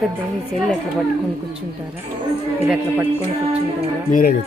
పెద్ద ఈ చెల్లి అట్లా పట్టుకొని కూర్చుంటారా, ఇది అట్లా పట్టుకొని కూర్చుంటారా? మీరే అదే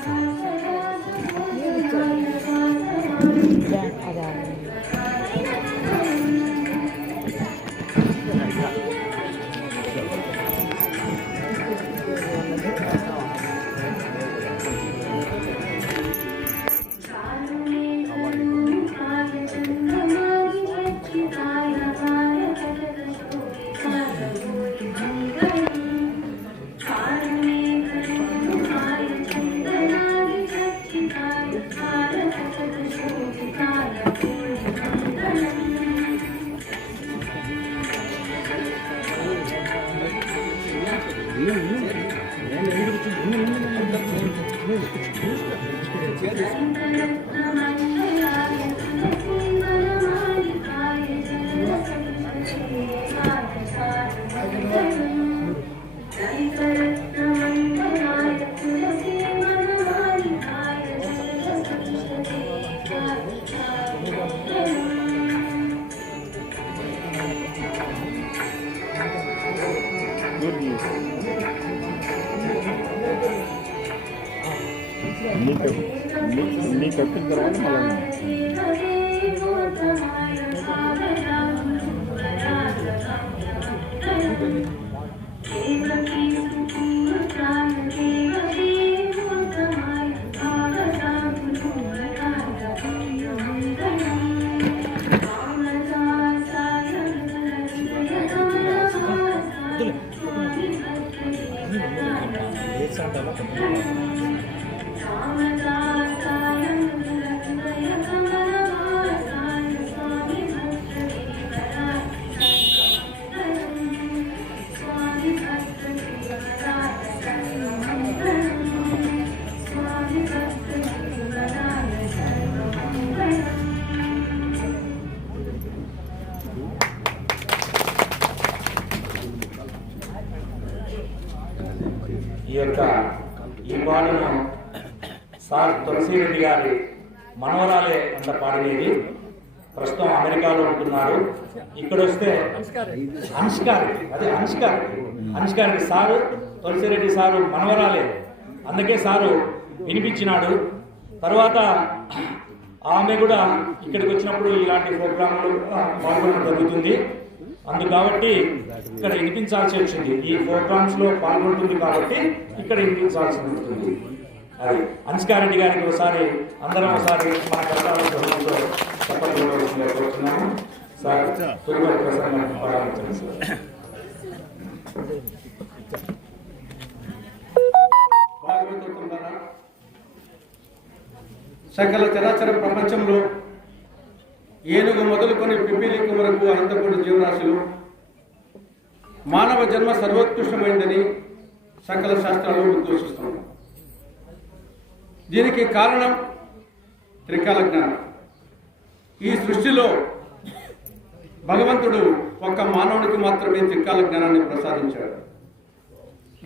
అన్నీ కట్టిన తర్వాత మళ్ళీ ఈ పాటను సార్ తులసిరెడ్డి గారి మనవరాలే అంత పాడినది. ప్రస్తుతం అమెరికాలో ఉంటున్నారు. ఇక్కడ వస్తే అనుష్కారి సారు తులసిరెడ్డి సారు మనవరాలే, అందుకే సారు వినిపించినాడు. తర్వాత ఆమె కూడా ఇక్కడికి వచ్చినప్పుడు ఇలాంటి ప్రోగ్రాంలు పాల్గొనడం జరుగుతుంది. కాబట్టి ఇక్కడ వినిపించాల్సి వచ్చింది. ఈ ప్రోగ్రామ్స్ లో పాల్గొంటుంది కాబట్టి ఇక్కడ వినిపించాల్సి ఉంటుంది. అది అనుష్కారెడ్డి గారికి ఒకసారి అందరం ఒకసారి మన కష్టాలతో చెప్పబోతున్నాము. సార్ తొలివారి ప్రసంగం ప్రారంభించండి సార్. సకల చరాచర ప్రపంచంలో ఏనుగు మొదలుకొని పిపిలికి వరకు అనంతకోటి జీవరాశులు మానవ జన్మ సర్వోత్కృష్టమైందని సకల శాస్త్రాలు ఉద్ఘోషిస్తున్నాయి. దీనికి కారణం త్రికాల జ్ఞానం. ఈ సృష్టిలో భగవంతుడు ఒక్క మానవుడికి మాత్రమే త్రికాల జ్ఞానాన్ని ప్రసాదించాడు.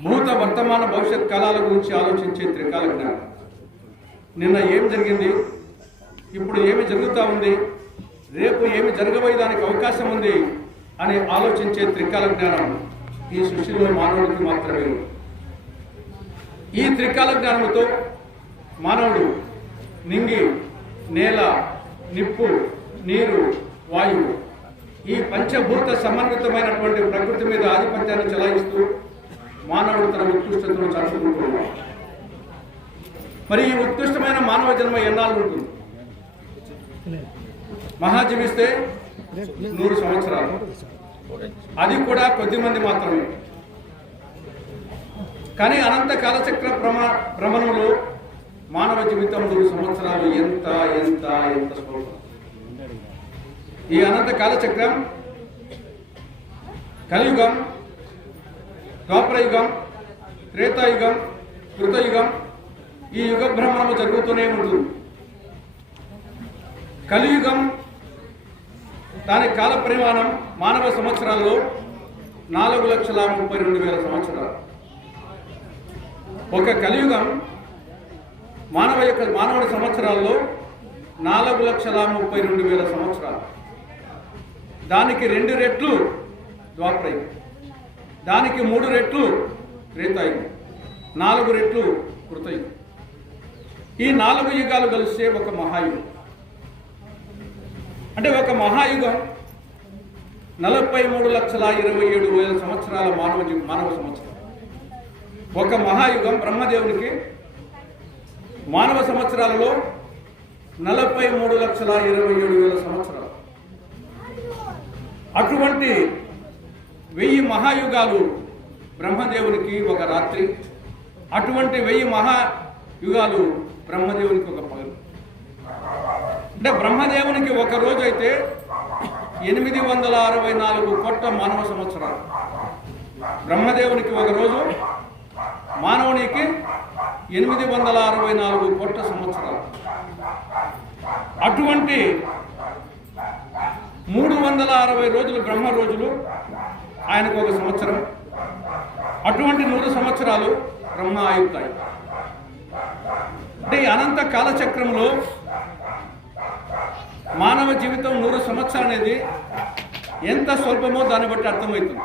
భూత వర్తమాన భవిష్యత్ కాలాల గురించి ఆలోచించే త్రికాల జ్ఞానం. నిన్న ఏం జరిగింది, ఇప్పుడు ఏమి జరుగుతూ ఉంది, రేపు ఏమి జరగబోయేదానికి అవకాశం ఉంది అని ఆలోచించే త్రికాల జ్ఞానం ఈ సృష్టిలో మానవుడికి మాత్రమే. ఈ త్రికాల జ్ఞానంతో మానవుడు నింగి, నేల, నిప్పు, నీరు, వాయువు ఈ పంచభూత సమన్వితమైనటువంటి ప్రకృతి మీద ఆధిపత్యాన్ని చెలాయిస్తూ మానవుడు తన ఉత్కృష్టతను చాటుకుంటున్నాడు. మరి ఈ ఉత్కృష్టమైన మానవ జన్మ ఎన్నాళ్ళు ఉంటుంది? మహాజీవిస్తే 100 సంవత్సరాలు, అది కూడా కొద్దిమంది మాత్రమే. కానీ అనంత కాలచక్ర భ్రమణంలో మానవ జీవితం 100 సంవత్సరాలు ఎంత ఎంత ఎంత స్వల్పం. ఈ అనంత కాలచక్రం కలియుగం, ద్వాపరయుగం, త్రేతాయుగం, కృతయుగం, ఈ యుగ భ్రమణము జరుగుతూనే ఉంటుంది. కలియుగం దాని కాల పరిమాణం మానవ సంవత్సరాల్లో 4,32,000 సంవత్సరాలు. ఒక కలియుగం మానవుడి సంవత్సరాల్లో 4,32,000 సంవత్సరాలు. దానికి 2 రెట్లు ద్వాపరయుగం, దానికి 3 రెట్లు త్రేతాయుగం, 4 రెట్లు కృతయుగం. ఈ 4 యుగాలు కలిస్తే ఒక మహాయుగం. అంటే ఒక మహాయుగం 43,27,000 సంవత్సరాల మానవ సంవత్సరం. ఒక మహాయుగం బ్రహ్మదేవునికి మానవ సంవత్సరాలలో 43,27,000 సంవత్సరాలు. అటువంటి 1000 మహాయుగాలు బ్రహ్మదేవునికి ఒక రాత్రి. అటువంటి 1000 మహాయుగాలు బ్రహ్మదేవునికి ఒక పగలు. అంటే బ్రహ్మదేవునికి ఒక రోజు అయితే 864 కోట్ల మానవ సంవత్సరాలు. బ్రహ్మదేవునికి ఒక రోజు, మానవునికి 864 కోట్ల సంవత్సరాలు. అటువంటి 360 రోజులు బ్రహ్మ రోజులు ఆయనకు ఒక సంవత్సరం. అటువంటి 100 సంవత్సరాలు బ్రహ్మ ఆయుతాయి. అంటే ఈ అనంత కాలచక్రంలో మానవ జీవితం 100 సంవత్సరాలు అనేది ఎంత స్వల్పమో దాన్ని బట్టి అర్థమవుతుంది.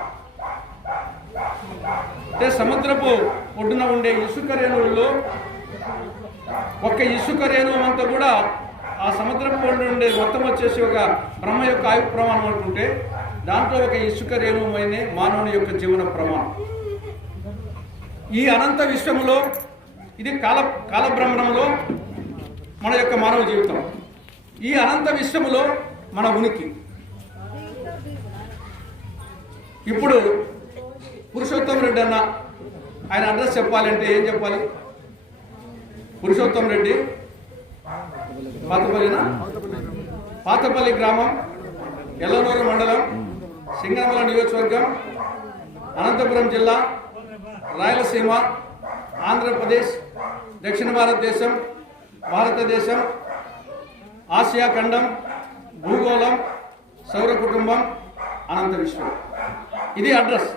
అంటే సముద్రపు ఒడ్డున ఉండే ఇసుక రేణువుల్లో ఒక్క ఇసుక రేణువు అంతా కూడా ఆ సముద్రపు ఒడ్డున ఉండే మొత్తం వచ్చేసి ఒక బ్రహ్మ యొక్క ఆయు ప్రమాణం అనుకుంటే దాంట్లో ఒక ఇసుక రేణువైన మానవుని యొక్క జీవన ప్రమాణం. ఈ అనంత విశ్వములో ఇది కాలబ్రహ్మణంలో మన యొక్క మానవ జీవితం. ఈ అనంత విశ్వములో మన ఉనికి. ఇప్పుడు పురుషోత్తం రెడ్డి అన్న ఆయన అడ్రస్ చెప్పాలంటే ఏం చెప్పాలి? పురుషోత్తం రెడ్డి పాతపల్లి గ్రామం, ఎల్లనూరు మండలం, సింగనమల నియోజకవర్గం, అనంతపురం జిల్లా, రాయలసీమ, ఆంధ్రప్రదేశ్, దక్షిణ భారతదేశం, భారతదేశం, ఆసియా ఖండం, భూగోళం, సౌర కుటుంబం, అనంత విశ్వం. ఇది అడ్రస్.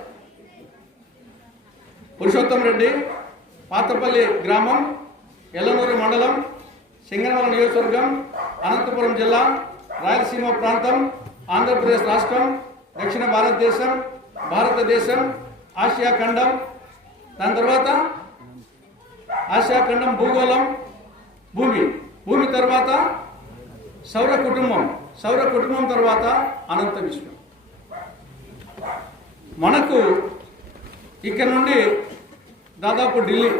పురుషోత్తం రెడ్డి, పాతపల్లి గ్రామం, ఎల్లనూరు మండలం, సింగనమల నియోజకవర్గం, అనంతపురం జిల్లా, రాయలసీమ ప్రాంతం, ఆంధ్రప్రదేశ్ రాష్ట్రం, దక్షిణ భారతదేశం, భారతదేశం, ఆసియా ఖండం, దాని తర్వాత ఆసియా ఖండం, భూగోళం, భూమి తర్వాత సౌర కుటుంబం తర్వాత అనంత విశ్వం. మనకు ఇక్కడ నుండి దాదాపు ఢిల్లీ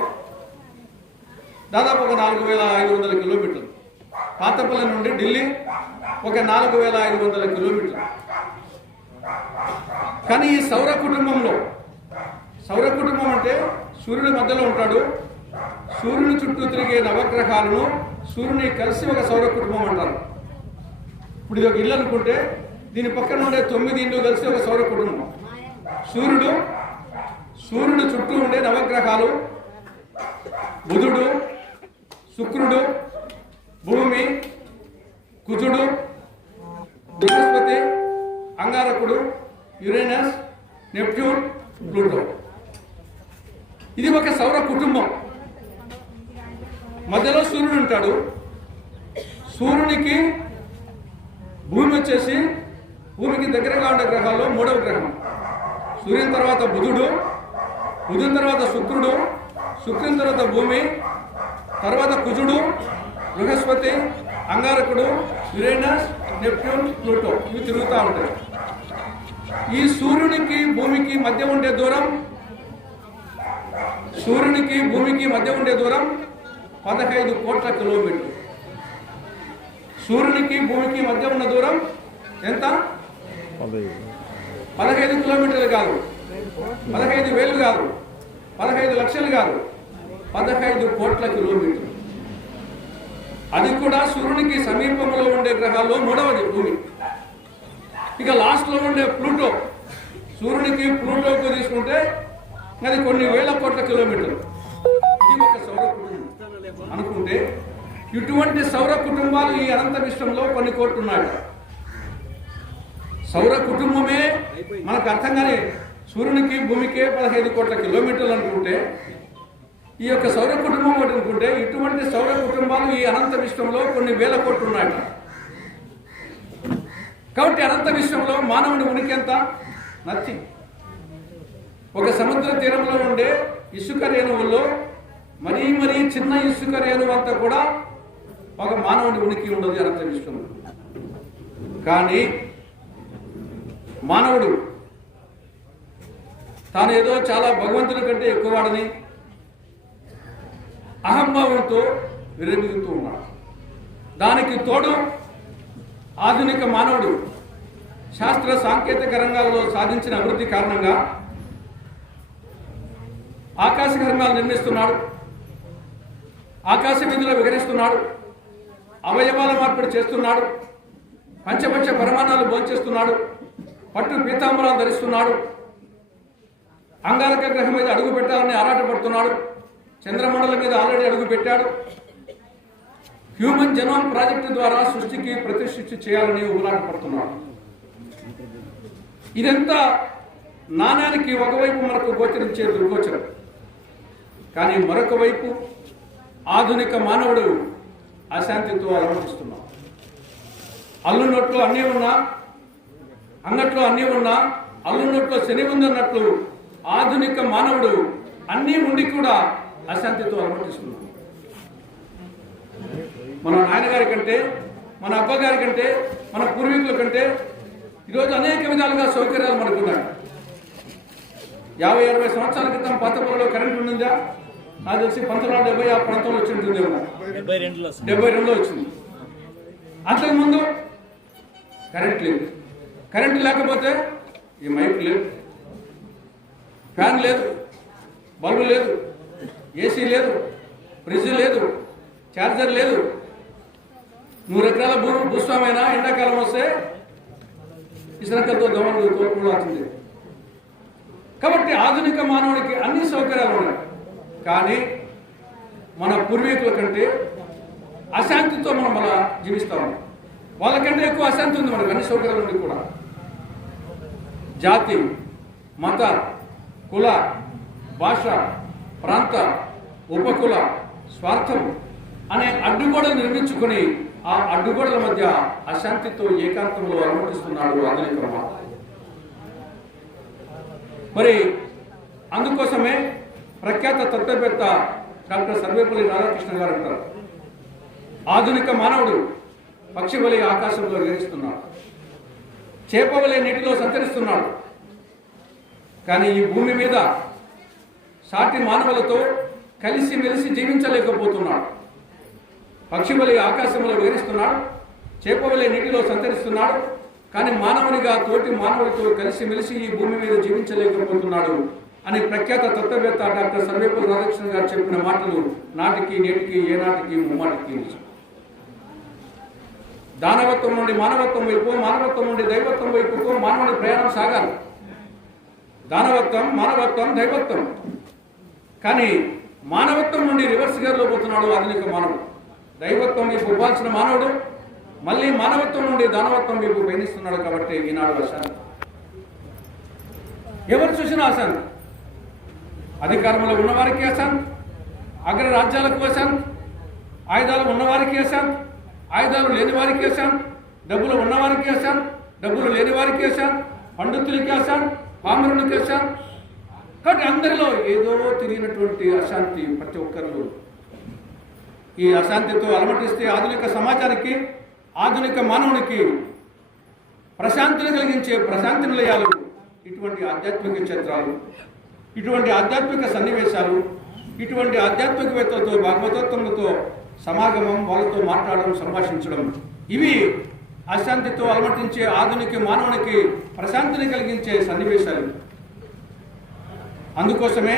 దాదాపు ఒక 4,500 కిలోమీటర్లు. పాతపల్లి నుండి ఢిల్లీ ఒక 4,500 కిలోమీటర్లు. కానీ ఈ సౌర కుటుంబం అంటే సూర్యుడి మధ్యలో ఉంటాడు. సూర్యుని చుట్టూ తిరిగే నవగ్రహాలను సూర్యుని కలిసి ఒక సౌర కుటుంబం అంటారు. ఇప్పుడు ఇది ఒక ఇల్లు అనుకుంటే దీని పక్కన ఉండే 9 ఇళ్ళు కలిసి ఒక సౌర కుటుంబం. సూర్యుడు చుట్టూ ఉండే నవగ్రహాలు బుధుడు, శుక్రుడు, భూమి, కుజుడు, బృహస్పతి, అంగారకుడు, యురేనస్, నెప్ట్యూన్, ప్లూటో. ఇది ఒక సౌర కుటుంబం. మధ్యలో సూర్యుడు ఉంటాడు. సూర్యునికి భూమి వచ్చేసి భూమికి దగ్గరగా ఉండే గ్రహాల్లో 3వ గ్రహం. సూర్యుని తర్వాత బుధుడు తర్వాత శుక్రుడు తర్వాత భూమి, తర్వాత కుజుడు, బృహస్పతి, అంగారకుడు, యురేనస్, నెప్ట్యూన్, ప్లూటో. ఇవి తిరుగుతూ ఉంటాయి. ఈ సూర్యునికి భూమికి మధ్య ఉండే దూరం 15 కోట్ల కిలోమీటర్లు. సూర్యునికి భూమికి మధ్య ఉన్న దూరం ఎంత? 15 కిలోమీటర్లు కాదు, 15,000 కాదు, 15 లక్షలు కాదు, 15 కోట్ల కిలోమీటర్లు. అది కూడా సూర్యునికి సమీపంలో ఉండే గ్రహాల్లో 3వది భూమి. ఇక లాస్ట్లో ఉండే ప్లూటో, సూర్యునికి ప్లూటోకు తీసుకుంటే అది కొన్ని వేల కోట్ల కిలోమీటర్లు. ఇది ఒక సౌర కుటుంబం అనుకుంటే ఇటువంటి సౌర కుటుంబాలు ఈ అనంత విశ్వంలో కొన్ని కోట్లు ఉన్నాయి. సౌర కుటుంబమే మనకు అర్థం కానీ సూర్యునికి భూమికే 15 కోట్ల కిలోమీటర్లు అనుకుంటే ఈ యొక్క సౌర కుటుంబం ఒకటి అనుకుంటే ఇటువంటి సౌర కుటుంబాలు ఈ అనంత విశ్వంలో కొన్ని వేల కోట్లు ఉన్నాయట. కాబట్టి అనంత విశ్వంలో మానవుని ఉనికి ఎంత? నథింగ్. ఒక సముద్ర తీరంలో ఉండే ఇసుక రేణువుల్లో మరీ చిన్న ఇసుక రేణువు అంతా కూడా ఒక మానవుని ఉనికి ఉండదు అనంత విశ్వంలో. కానీ మానవుడు తాను ఏదో చాలా భగవంతుని కంటే ఎక్కువవాడని అహంభావంతో విరమిగుతూ ఉన్నాడు. దానికి తోడు ఆధునిక మానవుడు శాస్త్ర సాంకేతిక రంగాల్లో సాధించిన అభివృద్ధి కారణంగా ఆకాశ గర్భాలు నిర్మిస్తున్నాడు, ఆకాశ వీధులు విహరిస్తున్నాడు, అవయవాల మార్పిడి చేస్తున్నాడు, పంచపంచ పరమాణాలు భోంచేస్తున్నాడు, పట్టు పీతాంబరాలు ధరిస్తున్నాడు, అంగారక గ్రహం మీద అడుగు పెట్టాలని ఆరాటపడుతున్నాడు, చంద్రమండలం మీద ఆల్రెడీ అడుగు పెట్టాడు, హ్యూమన్ జెనోమ్ ప్రాజెక్టు ద్వారా సృష్టికి ప్రతిష్ఠించి చేయాలని ఊరాటపడుతున్నాడు. ఇదంతా నాణ్యానికి ఒకవైపు మనకు గోచరించే దుర్గోచరం. కానీ మరొక వైపు ఆధునిక మానవుడు అశాంతితో అలమటిస్తున్నాడు. అల్లునొట్లో అన్నీ ఉన్నా, అంగట్లో అన్నీ ఉన్నా, అల్లునొట్లో శని ఉందన్నట్లు ఆధునిక మానవుడు అన్నీ ఉండి కూడా అశాంతితో అలమటిస్తున్నాడు. మన నాయనగారి కంటే, మన అబ్బగారి కంటే, మన పూర్వీకుల కంటే ఈరోజు అనేక విధాలుగా సౌకర్యాలు మనకున్నాయి. 50-60 సంవత్సరాల క్రితం పాతపల్లిలో కరెంట్ ఉండిందా? నాకు తెలిసి 1970 ఆ ప్రాంతంలో వచ్చి ఉంటుంది. 72లో వచ్చింది. అంతకుముందు కరెంట్ లేదు. కరెంట్ లేకపోతే ఈ మైక్ లేదు, ఫ్యాన్ లేదు, బల్బు లేదు, ఏసీ లేదు, ఫ్రిడ్జ్ లేదు, ఛార్జర్ లేదు. 100 ఎకరాల భూస్వామైనా ఎండాకాలం వస్తే ఇసుకతో దోమలు తోడుకుంటుంది. కాబట్టి ఆధునిక మానవుడికి అన్ని సౌకర్యాలు ఉన్నాయి. కానీ మన పూర్వీకుల కంటే అశాంతితో మనం అలా జీవిస్తాము. వాళ్ళకంటే ఎక్కువ అశాంతి ఉంది మనకు అన్ని సౌకర్యాలు ఉండి కూడా. జాతి, మత, కుల, భాష, ప్రాంత, ఉపకుల, స్వార్థం అనే అడ్డుగోడలు నిర్మించుకొని ఆ అడ్డుగోడల మధ్య అశాంతితో ఏకాంతంలో అలమటిస్తున్నాడు ఆధునిక మానవుడు. మరి అందుకోసమే ప్రఖ్యాత తత్వవేత్త డాక్టర్ సర్వేపల్లి రాధాకృష్ణ గారు అంటారు, ఆధునిక మానవుడు పక్షి వలె ఆకాశంలో విహరిస్తున్నాడు, చేప వలె నీటిలో సంచరిస్తున్నాడు. కానీ ఈ భూమి మీద సాటి మానవులతో కలిసి మెలిసి జీవించలేకపోతున్నాడు. పక్షి వలె ఆకాశంలో విహరిస్తున్నాడు, చేప వలె నీటిలో సంచరిస్తున్నాడు. కానీ మానవునిగా తోటి మానవుడితో కలిసి మెలిసి ఈ భూమి మీద జీవించలేకపోతున్నాడు అని ప్రఖ్యాత తత్వవేత్త డాక్టర్ సర్వేపల్లి రాధాకృష్ణ గారు చెప్పిన మాటలు నాటికి నేటికి ఏనాటికి ముమ్మాటికి దానవత్వం నుండి మానవత్వం వైపు, మానవత్వం నుండి దైవత్వం వైపుకు మానవుడి ప్రయాణం సాగాలి. దానవత్వం, మానవత్వం, దైవత్వం. కానీ మానవత్వం నుండి రివర్స్ గేర్లో పోతున్నాడు ఆధునిక మానవుడు. దైవత్వం వైపు పోవాల్సిన మానవుడు మళ్ళీ మానవత్వం నుండి దానవత్వం వైపు పయనిస్తున్నాడు. కాబట్టి ఈనాడు అశాంతి, ఎవరు చూసినా అశాంతి. అధికారంలో ఉన్నవారికి అశాంతి, అగ్ర రాజ్యాలకు అశాంతి, ఆయుధాలు ఉన్నవారికి అశాంతి, ఆయుధాలు లేని వారికి అశాంతి, డబ్బులు ఉన్నవారికి అశాంతి, డబ్బులు లేని వారికి అశాంతి, పండితులకి అశాంతి, పామరునికి అశాంతి. కాబట్టి అందరిలో ఏదో తెలియనటువంటి అశాంతి ప్రతి ఒక్కరిలో. ఈ అశాంతితో అలమటిస్తే ఆధునిక సమాజానికి, ఆధునిక మానవునికి ప్రశాంతిని కలిగించే ప్రశాంతి నిలయాలు ఇటువంటి ఆధ్యాత్మిక క్షేత్రాలు, ఇటువంటి ఆధ్యాత్మిక సన్నివేశాలు, ఇటువంటి ఆధ్యాత్మికవేత్తలతో, భాగవతత్వములతో సమాగమం, వాళ్ళతో మాట్లాడడం, సంభాషించడం, ఇవి అశాంతితో అలమటించే ఆధునిక మానవునికి ప్రశాంతిని కలిగించే సన్నివేశాలు. అందుకోసమే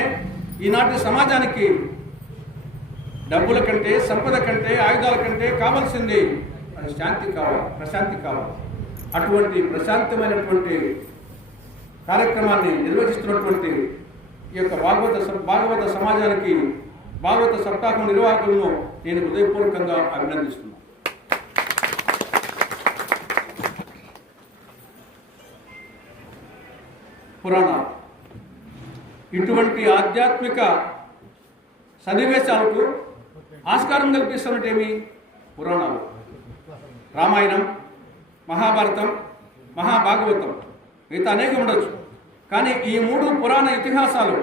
ఈనాటి సమాజానికి డబ్బుల కంటే, సంపద కంటే, ఆయుధాల కంటే కావాల్సింది శాంతి కావాలి, ప్రశాంతి కావాలి. అటువంటి ప్రశాంతమైనటువంటి కార్యక్రమాన్ని నిర్వహిస్తున్నటువంటి ఈ యొక్క భాగవత సమాజానికి, భాగవత సప్తాహం నిర్వాహకులను నేను హృదయపూర్వకంగా అభినందిస్తున్నాను. పురాణాలు ఇటువంటి ఆధ్యాత్మిక సన్నివేశాలకు ఆస్కారం కల్పిస్తున్నట్టేమి పురాణాలు. రామాయణం, మహాభారతం, మహాభాగవతం, మిగతా అనేకం ఉండొచ్చు. కానీ ఈ 3 పురాణ ఇతిహాసాలు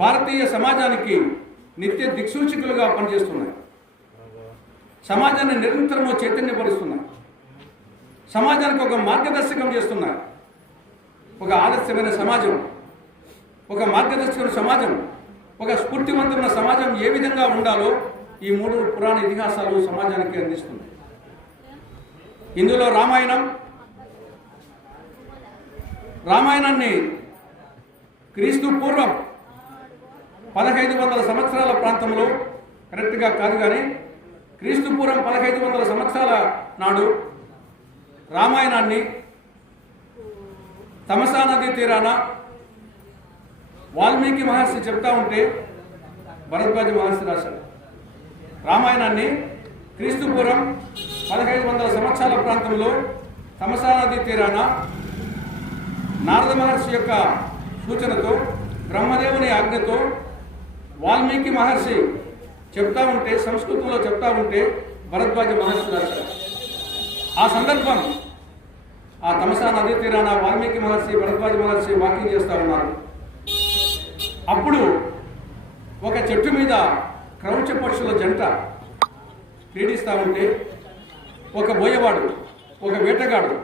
భారతీయ సమాజానికి నిత్య దిక్సూచికలుగా పనిచేస్తున్నాయి. సమాజాన్ని నిరంతరము చైతన్యపరుస్తున్నాయి. సమాజానికి ఒక మార్గదర్శకం చేస్తున్నాయి. ఒక ఆదర్శమైన సమాజం, ఒక మార్గదర్శకమైన సమాజం, ఒక స్ఫూర్తివంతమైన సమాజం ఏ విధంగా ఉండాలో ఈ 3 పురాణ ఇతిహాసాలు సమాజానికి అందిస్తుంది. ఇందులో రామాయణాన్ని క్రీస్తు పూర్వం 1500 సంవత్సరాల ప్రాంతంలో, కరెక్ట్గా కాదు కానీ క్రీస్తు పూర్వం 1500 సంవత్సరాల నాడు రామాయణాన్ని తమసా నదీ తీరాన వాల్మీకి మహర్షి చెప్తా ఉంటే భరద్వాజ మహర్షి రాశారు. రామాయణాన్ని క్రీస్తు పూర్వం 1500 సంవత్సరాల ప్రాంతంలో తమసా నదీ తీరాన నారద మహర్షి యొక్క సూచనతో, బ్రహ్మదేవుని ఆజ్ఞతో వాల్మీకి మహర్షి చెప్తా ఉంటే, సంస్కృతంలో చెప్తా ఉంటే భరద్వాజ మహర్షి రాశారు. ఆ సందర్భం, ఆ తమసా నదీ తీరాన వాల్మీకి మహర్షి, భరద్వాజ మహర్షి వాకింగ్ చేస్తూ ఉన్నారు. అప్పుడు ఒక చెట్టు మీద క్రౌంచ పక్షుల జంట క్రీడిస్తూ ఉంటే ఒక బోయవాడు, ఒక వేటగాడు,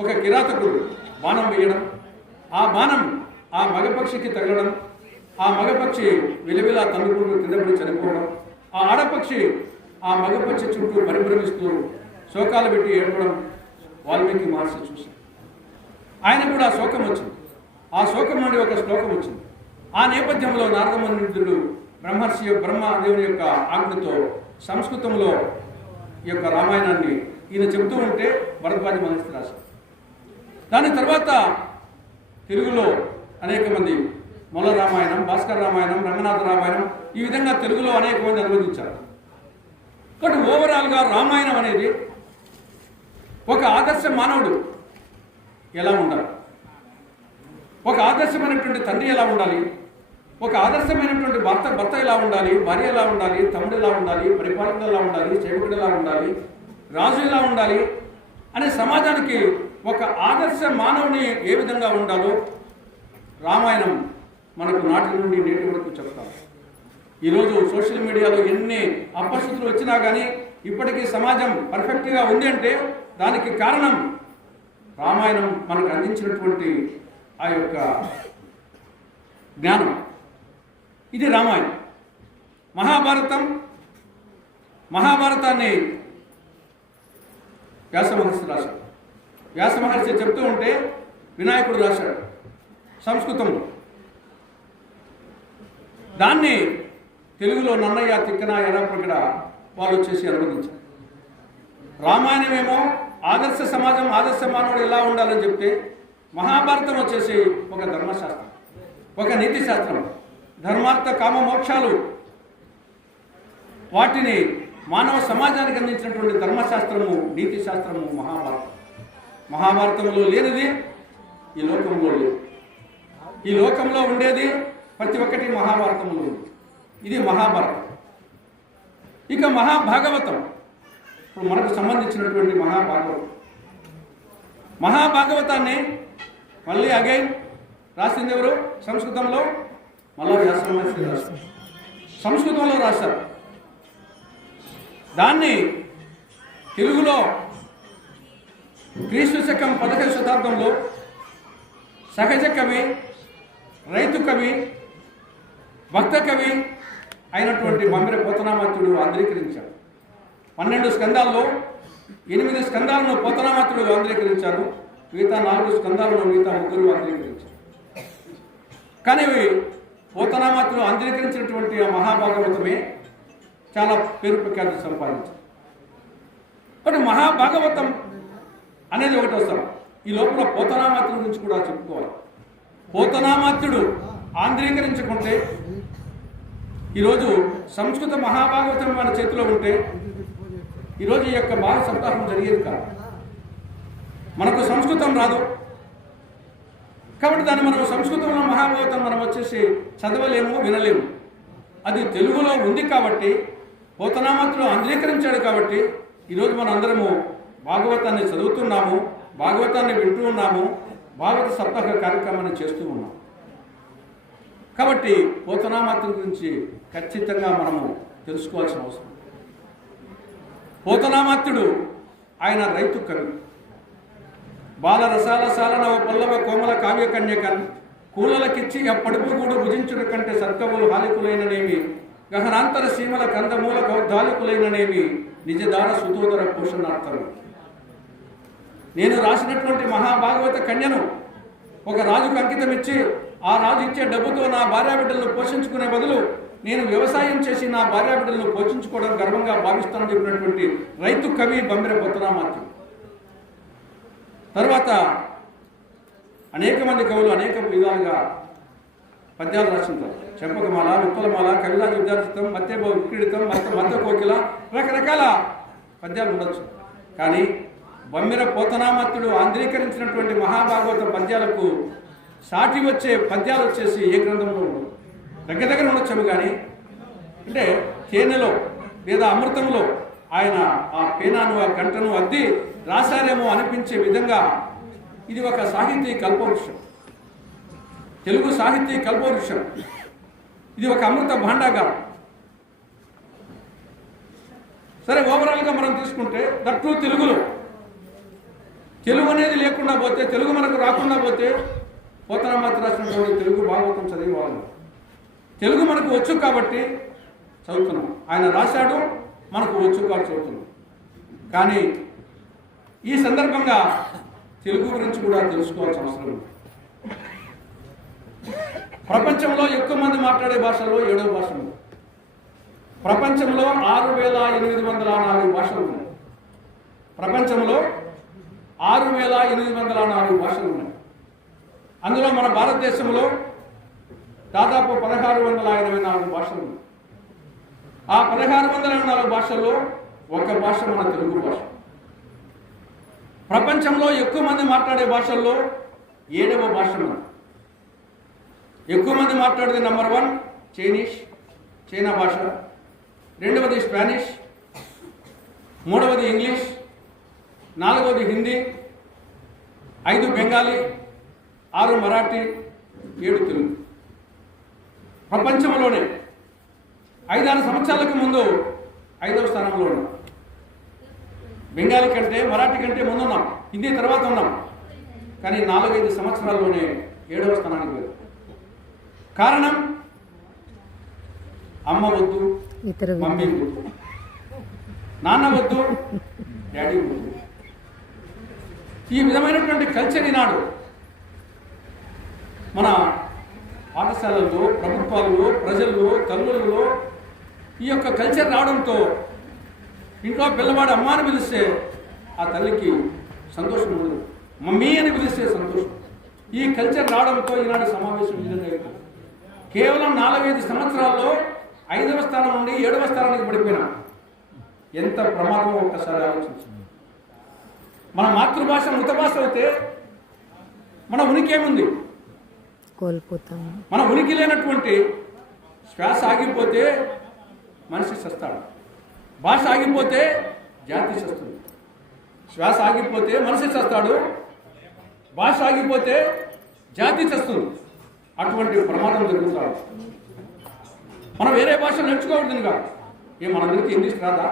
ఒక కిరాతకుడు బాణం వేయడం, ఆ బాణం ఆ మగపక్షికి తగలడం, ఆ మగపక్షి విలవిలా తన్నుకుంటూ కిందపడి చనిపోవడం, ఆ ఆడపక్షి ఆ మగపక్షి చుట్టూ పరిభ్రమిస్తూ శోకాలు పెట్టి ఏడవడం వాల్మీకి మహర్షి చూశారు. ఆయన కూడా శోకం వచ్చింది. ఆ శోకం నుండి ఒక శ్లోకం వచ్చింది. ఆ నేపథ్యంలో నారదమునుడు బ్రహ్మదేవుని యొక్క ఆజ్ఞతో సంస్కృతంలో ఈ యొక్క రామాయణాన్ని ఈయన చెబుతూ ఉంటే భరద్వాజ మహర్షి రాశారు. దాని తర్వాత తెలుగులో అనేక మంది మొల్ల రామాయణం, భాస్కర రామాయణం, రంగనాథ రామాయణం, ఈ విధంగా తెలుగులో అనేక మంది అనువదించారు. కాబట్టి ఓవరాల్గా రామాయణం అనేది ఒక ఆదర్శ మానవుడు ఎలా ఉండాలి, ఒక ఆదర్శమైనటువంటి తండ్రి ఎలా ఉండాలి, ఒక ఆదర్శమైనటువంటి భర్త ఎలా ఉండాలి, భార్య ఎలా ఉండాలి, తమ్ముడు ఎలా ఉండాలి, పరిపాలకుడు ఎలా ఉండాలి, సేవకుడు ఎలా ఉండాలి, రాజు ఎలా ఉండాలి అనే సమాజానికి ఒక ఆదర్శ మానవుని ఏ విధంగా ఉండాలో రామాయణం మనకు నాటి నుండి నేటి వరకు చెప్తాం. ఈరోజు సోషల్ మీడియాలో ఎన్ని అపరిస్థితులు వచ్చినా కానీ ఇప్పటికీ సమాజం పర్ఫెక్ట్గా ఉంది అంటే దానికి కారణం రామాయణం మనకు అందించినటువంటి ఆ యొక్క జ్ఞానం. ఇది రామాయణం. మహాభారతాన్ని వ్యాస మహర్షి రాశాడు. వ్యాస మహర్షి చెప్తూ ఉంటే వినాయకుడు రాశాడు సంస్కృతంలో. దాన్ని తెలుగులో నన్నయ్య, తిక్కన, ఎర్రప్రగడ వాళ్ళు వచ్చేసి అనువదించారు. రామాయణమేమో ఆదర్శ సమాజం, ఆదర్శ మానవుడు ఎలా ఉండాలని చెప్తే, మహాభారతం వచ్చేసి ఒక ధర్మశాస్త్రం, ఒక నీతి శాస్త్రం, ధర్మార్థ కామ మోక్షాలు వాటిని మానవ సమాజానికి అందించినటువంటి ధర్మశాస్త్రము, నీతి శాస్త్రము మహాభారతం. మహాభారతంలో లేనిది ఈ లోకంలో లేదు. ఈ లోకంలో ఉండేది ప్రతి ఒక్కటి మహాభారతంలో ఉంది. ఇది మహాభారతం. ఇక మహాభాగవతం, ఇప్పుడు మనకు సంబంధించినటువంటి మహాభాగవతాన్ని మళ్ళీ అగైన్ రాసింది ఎవరు? సంస్కృతంలో మళ్ళా వ్యాస మహర్షి రాశారు. సంస్కృతంలో రాశారు. దాన్ని తెలుగులో క్రీస్తు శకం 15వ శతాబ్దంలో సహజ కవి, రైతు కవి, భక్త కవి అయినటువంటి బమ్మెర పోతనామాత్యుడు ఆంధ్రీకరించాడు. 12 స్కందాల్లో 8 స్కందాలను పోతనామాత్యుడు ఆంధ్రీకరించారు. మిగతా 4 స్కందాలను మిగతా 3 ఆంధ్రీకరించారు. కానీ పోతనామాత్యుడు ఆంధ్రీకరించినటువంటి ఆ మహాభాగవతమే చాలా పేరు ప్రఖ్యాతి సంపాదించారు. కాబట్టి మహాభాగవతం అనేది ఒకటి వస్తారు. ఈ లోపల పోతనామాత్యుడి గురించి కూడా చెప్పుకోవాలి. పోతనామాత్యుడు ఆంధ్రీకరించుకుంటే ఈరోజు సంస్కృత మహాభాగవతం మన చేతిలో ఉంటే ఈరోజు ఈ యొక్క భావ సప్తాహం జరిగేది కాదు. మనకు సంస్కృతం రాదు కాబట్టి దాన్ని మనం సంస్కృతంలో మహాభాగవతం మనం వచ్చేసి చదవలేము, వినలేము. అది తెలుగులో ఉంది కాబట్టి పోతనామాత్రుడు అంగీకరించాడు కాబట్టి ఈరోజు మన అందరము భాగవతాన్ని చదువుతున్నాము, భాగవతాన్ని వింటూ ఉన్నాము, భాగవత సప్తాహ కార్యక్రమాన్ని చేస్తూ ఉన్నాం. కాబట్టి పోతనామాత్రుడి గురించి ఖచ్చితంగా మనము తెలుసుకోవాల్సిన అవసరం. పోతనామాత్రుడు ఆయన రైతు కవి. బాల రసాల సాలన పల్లవ కోమల కావ్య కన్యకన్ కూలలకిచ్చి పడుపు గూడు భుజించుడు కంటే సర్కవులు హాలికులైననేమి గహనాంతర సీమల కందమూల కౌద్ధాలికులైననేమి నిజదార సుతోదర పోషణార్థం. నేను రాసినటువంటి మహాభాగవత కన్యను ఒక రాజుకు అంకితం ఇచ్చి ఆ రాజు ఇచ్చే డబ్బుతో నా భార్యాబిడ్డలను పోషించుకునే బదులు నేను వ్యవసాయం చేసి నా భార్యాబిడ్డలను పోషించుకోవడం గర్వంగా భావిస్తానని చెప్పినటువంటి రైతు కవి బమ్మెర పోతనామాత్రుడు. తర్వాత అనేక మంది కవులు అనేక విధాలుగా పద్యాలు రాసింటారు. చెంపకమాల, ఉత్తలమాల, కవిరాజు విద్యార్థితం, మత్య విక్రీడితం, మత్త కోకిల, రకరకాల పద్యాలు ఉండొచ్చు. కానీ బమ్మెర పోతనామాత్రుడు ఆంధ్రీకరించినటువంటి మహాభాగవత పద్యాలకు సాటి వచ్చే పద్యాలు వచ్చేసి ఏ గ్రంథంలో ఉండవు. దగ్గర ఉండొచ్చాము కానీ అంటే తేనెలో లేదా అమృతంలో ఆయన ఆ పేనాను ఆ గంటను అద్ది రాశారేమో అనిపించే విధంగా ఇది ఒక సాహితీ కల్పవృక్షం, తెలుగు సాహితీ కల్పవృక్షం. ఇది ఒక అమృత భాండాగారం. సరే, ఓవరాల్గా మనం తీసుకుంటే దట్టు తెలుగులో తెలుగు అనేది లేకుండా పోతే, తెలుగు మనకు రాకుండా పోతే పోతనామాత్రుడు రాసినటువంటి తెలుగు భాగవతం చదివి వాళ్ళు తెలుగు మనకు వచ్చు కాబట్టి చదువుతున్నాం. ఆయన రాశాడు, మనకు వచ్చు కాబట్టి చదువుతున్నాం. కానీ ఈ సందర్భంగా తెలుగు గురించి కూడా తెలుసుకోవాల్సిన అవసరం ఉంది. ప్రపంచంలో ఎక్కువ మంది మాట్లాడే భాషల్లో 7వ భాష ఉంది. ప్రపంచంలో 6,804 భాషలు ఉన్నాయి. ప్రపంచంలో 6,804 భాషలు ఉన్నాయి. అందులో మన భారతదేశంలో దాదాపు 1,684 భాషలు ఉన్నాయి. ఆ 1,684 భాషల్లో ఒక భాష మన తెలుగు భాష. ప్రపంచంలో ఎక్కువ మంది మాట్లాడే భాషల్లో 7వ భాష ఉంది. ఎక్కువ మంది మాట్లాడేది నంబర్ 1 చైనీస్, చైనా భాష. 2వది స్పానిష్, 3వది ఇంగ్లీష్, 4వది హిందీ, 5 బెంగాలీ, 6 మరాఠీ, 7 తెలుగు. ప్రపంచంలోనే 5-6 సంవత్సరాలకు ముందు 5వ స్థానంలో ఉన్నాం. బెంగాలీ కంటే మరాఠీ కంటే ముందున్నాం, హిందీ తర్వాత ఉన్నాం. కానీ 4-5 సంవత్సరాల్లోనే 7వ స్థానానికి వెళ్ళాం. కారణం అమ్మ వద్దు, మమ్మీ వద్దు, నాన్న వద్దు, డాడీ వద్దు. ఈ విధమైనటువంటి కల్చర్ ఈనాడు మన పాఠశాలల్లో, ప్రభుత్వాలలో, ప్రజల్లో, తల్లులలో ఈ యొక్క కల్చర్ రావడంతో ఇంట్లో పిల్లవాడు అమ్మ అని పిలిస్తే ఆ తల్లికి సంతోషం ఉండదు, మమ్మీ అని పిలిస్తే సంతోషం. ఈ కల్చర్ రావడంతో ఈనాడు సమావేశం ఈ విధంగా అవుతుంది. కేవలం 4-5 సంవత్సరాల్లో 5వ స్థానం నుండి 7వ స్థానానికి పడిపోయినా ఎంత ప్రమాదమో ఒక్కసారి ఆలోచించండి. మన మాతృభాష మృత భాష అయితే మన ఉనికి ఏముంది? కోల్పోతాము. మన ఉనికి లేనటువంటి శ్వాస ఆగిపోతే మనిషి చస్తాడు, భాష ఆగిపోతే జాతి చస్తుంది. శ్వాస ఆగిపోతే మనిషి చస్తాడు, భాష ఆగిపోతే జాతి చస్తుంది. అటువంటి ప్రమాదం జరుగుతాడు. మనం వేరే భాష నేర్చుకోవద్దని కాదు. మనందరికీ ఇంగ్లీష్ రాదా?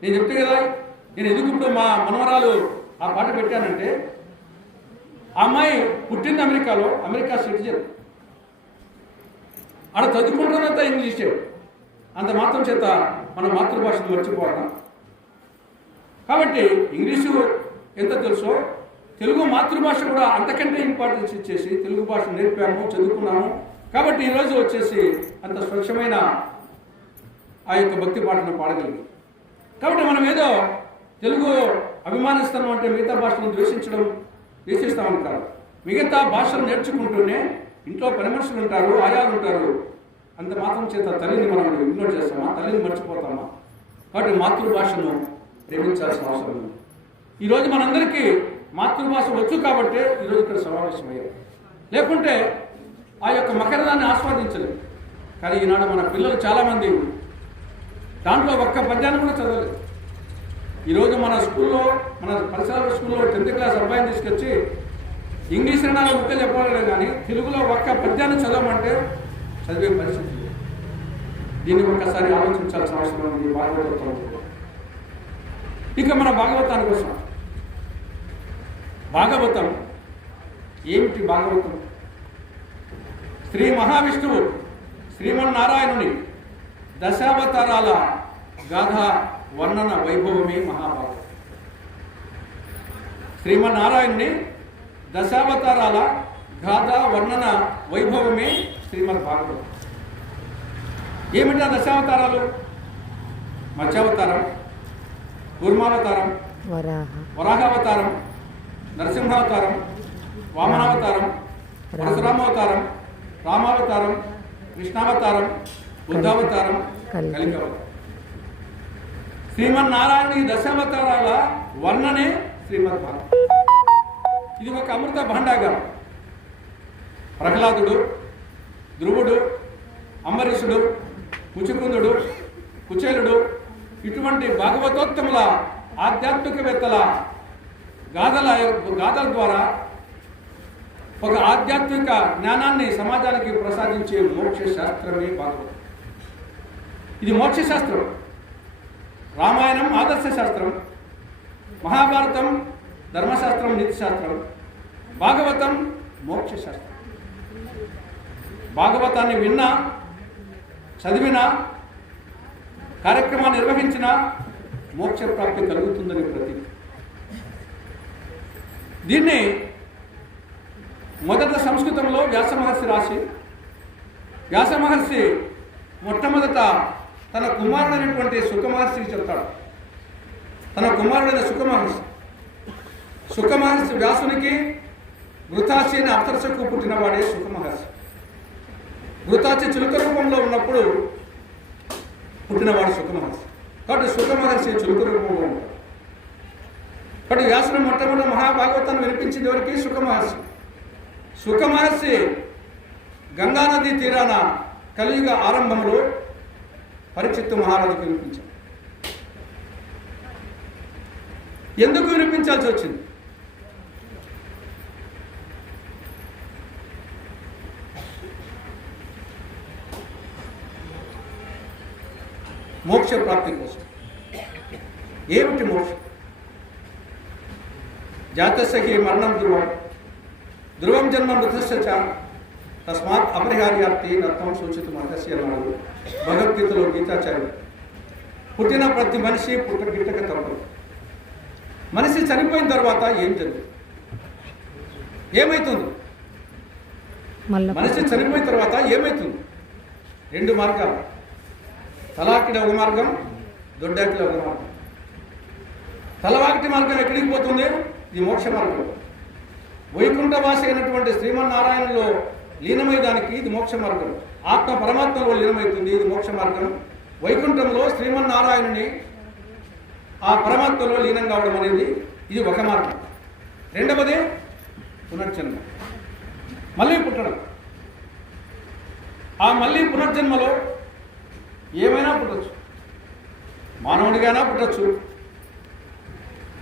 నేను చెప్తే కదా, నేను ఎందుకు ఇప్పుడు మా మనవరాలు ఆ పాట పెట్టానంటే, ఆ అమ్మాయి పుట్టింది అమెరికాలో, అమెరికా సిటిజన్. ఆడ చదువుకుంటున్నంత ఇంగ్లీషే. అంత మాత్రం చేత మన మాతృభాషను మర్చిపోవడం. కాబట్టి ఇంగ్లీషు ఎంత తెలుసో తెలుగు మాతృభాష కూడా అంతకంటే ఇంపార్టెన్స్ ఇచ్చేసి తెలుగు భాష నేర్పాము, చదువుకున్నాము. కాబట్టి ఈరోజు వచ్చేసి అంత స్వచ్ఛమైన ఆ యొక్క భక్తి పాటను పాడగలిగి. కాబట్టి మనం ఏదో తెలుగు అభిమానిస్తాం అంటే మిగతా భాషలను ద్వేషిస్తామని కాదు. మిగతా భాషలు నేర్చుకుంటూనే ఇంట్లో పని మనుషులు ఉంటారు, ఆయాలు ఉంటారు. అంత మాత్రం చేత తల్లిని మనం ఇగ్నోర్ చేస్తామా? తల్లిని మర్చిపోతామా? కాబట్టి మాతృభాషను ప్రేమించాల్సిన అవసరం ఉంది. ఈరోజు మనందరికీ మాతృభాష వచ్చు కాబట్టి ఈరోజు ఇక్కడ సమావేశమయ్యారు. లేకుంటే ఆ యొక్క మకరదాన్ని ఆస్వాదించలేదు. కానీ ఈనాడు మన పిల్లలు చాలామంది దాంట్లో ఒక్క పద్యాన్ని కూడా చదవలేదు. ఈరోజు మన స్కూల్లో, మన పరిసరాల స్కూల్లో 10th క్లాస్ అబ్బాయిని తీసుకొచ్చి ఇంగ్లీష్ 4 ముక్కలు చెప్పాలనే కానీ తెలుగులో ఒక్క పద్యాన్ని చదవమంటే చదివే పరిస్థితి లేదు. దీన్ని ఒక్కసారి ఆలోచించాల్సిన అవసరం ఉంది భాగవతం. ఇక మన భాగవతానికి వస్తాం. భాగవతం ఏమిటి? భాగవతం శ్రీ మహావిష్ణువు శ్రీమన్నారాయణుని దశావతారాల గాథ వర్ణన వైభవమే మహాభారతం. శ్రీమన్నారాయణుని దశావతారాల గాథ వర్ణన వైభవమే శ్రీమద్ భాగవతం. ఏమిటి ఆ దశావతారాలు? మత్స్యావతారం, కూర్మావతారం, వరాహావతారం, నరసింహావతారం, వామనావతారం, పరశురామావతారం, రామావతారం, కృష్ణావతారం, బుద్ధావతారం, కలికావతారం. శ్రీమన్నారాయణుని దశావతారాల వర్ణనే శ్రీమద్ భాగవతం. ఇది ఒక అమృత భాండాగారం. ప్రహ్లాదుడు, ధ్రువుడు, అంబరీషుడు, ముచుకుందుడు, కుచేలుడు ఇటువంటి భాగవతోత్తముల ఆధ్యాత్మికవేత్తల గాథల ద్వారా ఒక ఆధ్యాత్మిక జ్ఞానాన్ని సమాజానికి ప్రసాదించే మోక్ష శాస్త్రమే భాగవతం. ఇది మోక్ష శాస్త్రం. రామాయణం ఆదర్శ శాస్త్రం, మహాభారతం ధర్మశాస్త్రం, నీతిశాస్త్రం, భాగవతం మోక్ష శాస్త్రం. భాగవతాన్ని విన్నా, చదివినా, కార్యక్రమాన్ని నిర్వహించినా మోక్ష ప్రాప్తి కలుగుతుందని ప్రతీతి. దీన్ని మొదట సంస్కృతంలో వ్యాస మహర్షి రాసి, వ్యాస మహర్షి మొట్టమొదట తన కుమారుడైనటువంటి సుఖమహర్షికి చెప్తాడు. తన కుమారుడైన సుఖమహర్షి వ్యాసునికి వృతాచి అనే అప్సరసకు పుట్టినవాడే సుఖమహర్షి. వృతాచి చిలుక రూపంలో ఉన్నప్పుడు పుట్టినవాడు సుఖమహర్షి. కాబట్టి సుఖమహర్షి చిలుక రూపంలో ఉంటాడు. కాబట్టి వ్యాసుని మొట్టమొదటి మహాభాగవతాన్ని వినిపించింది ఎవరికి? సుఖమహర్షి. సుఖమహర్షి గంగానదీ తీరాన కలియుగ ఆరంభంలో పరీక్షిత్తు మహారాజుకు వినిపించాడు. ఎందుకు వినిపించాల్సి వచ్చింది? మోక్ష ప్రాప్తి కోసం. ఏమిటి మోక్షం? జాతస్య మరణం ధ్రువం జన్మ మృతస్య చ తస్మాత్ అపరిహార్యార్థి నత్వం సూచితం అర్హస్య అన్నాడు భగవద్గీతలో గీతాచార్యుడు. పుట్టిన ప్రతి మనిషి పుట్టగిట్టక తప్పదు. మనిషి చనిపోయిన తర్వాత ఏం జరుగుతుంది? ఏమవుతుంది? మనిషి చనిపోయిన తర్వాత ఏమవుతుంది? 2 మార్గాలు. తలాకిడి ఒక మార్గం, దొడ్డాకిడి ఒక మార్గం. తలవాకిటి మార్గం ఎక్కడికి పోతుంది? ఇది మోక్ష మార్గం. వైకుంఠవాసి అయినటువంటి శ్రీమన్నారాయణలో లీనమయ్యడానికి ఇది మోక్ష మార్గం. ఆత్మ పరమాత్మలో లీనమవుతుంది, ఇది మోక్ష మార్గం. వైకుంఠంలో శ్రీమన్నారాయణుని ఆ పరమాత్మలో లీనం కావడం అనేది ఇది ఒక మార్గం. రెండవది పునర్జన్మ, మళ్ళీ పుట్టడం. ఆ మళ్ళీ పునర్జన్మలో ఏమైనా పుట్టచ్చు. మానవుడిగానా పుట్టచ్చు,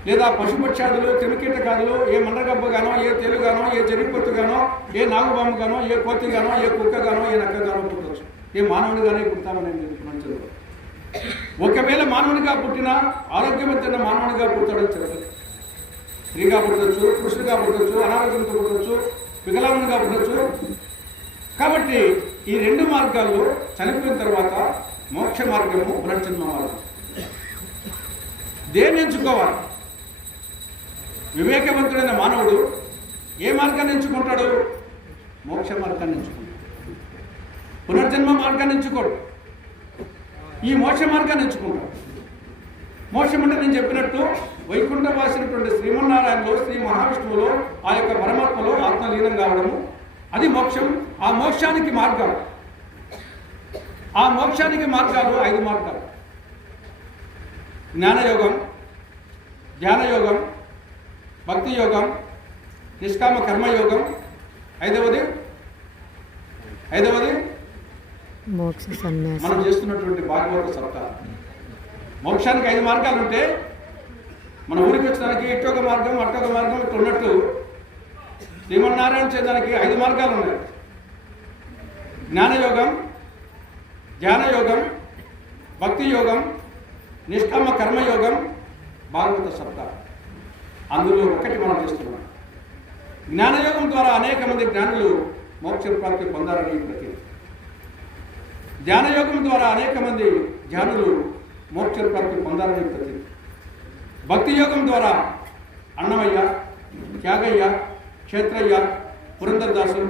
లేదా పశుపక్షాదులు, క్రిమికీటకాదులు, ఏ మండగబ్బగానో, ఏ తేలుగానో, ఏ జరిగిపోతుగానో, ఏ నాగుబాముగానో, ఏ కోతిగానో, ఏ కుక్కగానో, ఏ నక్కగానో పుట్టవచ్చు. ఏ మానవుడిగానే పుడతామనేది ప్రపంచంలో. ఒకవేళ మానవునిగా పుట్టినా ఆరోగ్యవంతమైన మానవునిగా పుడతాడని చెప్పలేదు. స్త్రీగా పుట్టవచ్చు, పురుషుడిగా పుట్టవచ్చు, అనారోగ్యంతో పుట్టవచ్చు, వికలాంగునిగా పుట్టవచ్చు. కాబట్టి ఈ 2 మార్గాల్లో చనిపోయిన తర్వాత మోక్ష మార్గము, పునర్జన్మ మార్గం. దేన్ని ఎంచుకోవాలి? వివేకవంతుడైన మానవుడు ఏ మార్గాన్ని ఎంచుకుంటాడు? మోక్ష మార్గాన్ని ఎంచుకుంటాడు. పునర్జన్మ మార్గాన్ని ఎంచుకోడు, ఈ మోక్ష మార్గాన్ని ఎంచుకుంటాడు. మోక్షం అంటే నేను చెప్పినట్టు వైకుంఠవాసినటువంటి శ్రీమన్నారాయణలో, శ్రీ మహావిష్ణువులో, ఆ యొక్క పరమాత్మలో ఆత్మలీనం కావడము, అది మోక్షం. ఆ మోక్షానికి మార్గాలు, ఆ మోక్షానికి మార్గాలు 5 మార్గాలు. జ్ఞానయోగం, ధ్యానయోగం, భక్తి యోగం, నిష్కామ కర్మయోగం, ఐదవది మోక్ష సన్యాసం. మనం చేస్తున్నటువంటి భాగవత సప్తాహం. మోక్షానికి 5 మార్గాలు ఉంటే మన ఊరికి వచ్చడానికి ఇటొక మార్గం అటొక మార్గం ఇట్లా ఉన్నట్టు శ్రీమన్నారాయణ చేదానికి 5 మార్గాలు ఉన్నాయి. జ్ఞానయోగం, ధ్యానయోగం, భక్తి యోగం, నిష్కామ కర్మయోగం, భాగవత సప్తాహం. అందులో ఒకటి మనం చేస్తున్నాం. జ్ఞానయోగం ద్వారా అనేక మంది జ్ఞానులు మోక్ష ప్రాప్తి పొందాలని ప్రతి. ధ్యానయోగం ద్వారా అనేక మంది ధ్యానులు మోక్ష ప్రాప్తి పొందాలని ప్రతి. భక్తి యోగం ద్వారా అన్నమయ్య, త్యాగయ్య, క్షేత్రయ్య, పురంధరదాసు,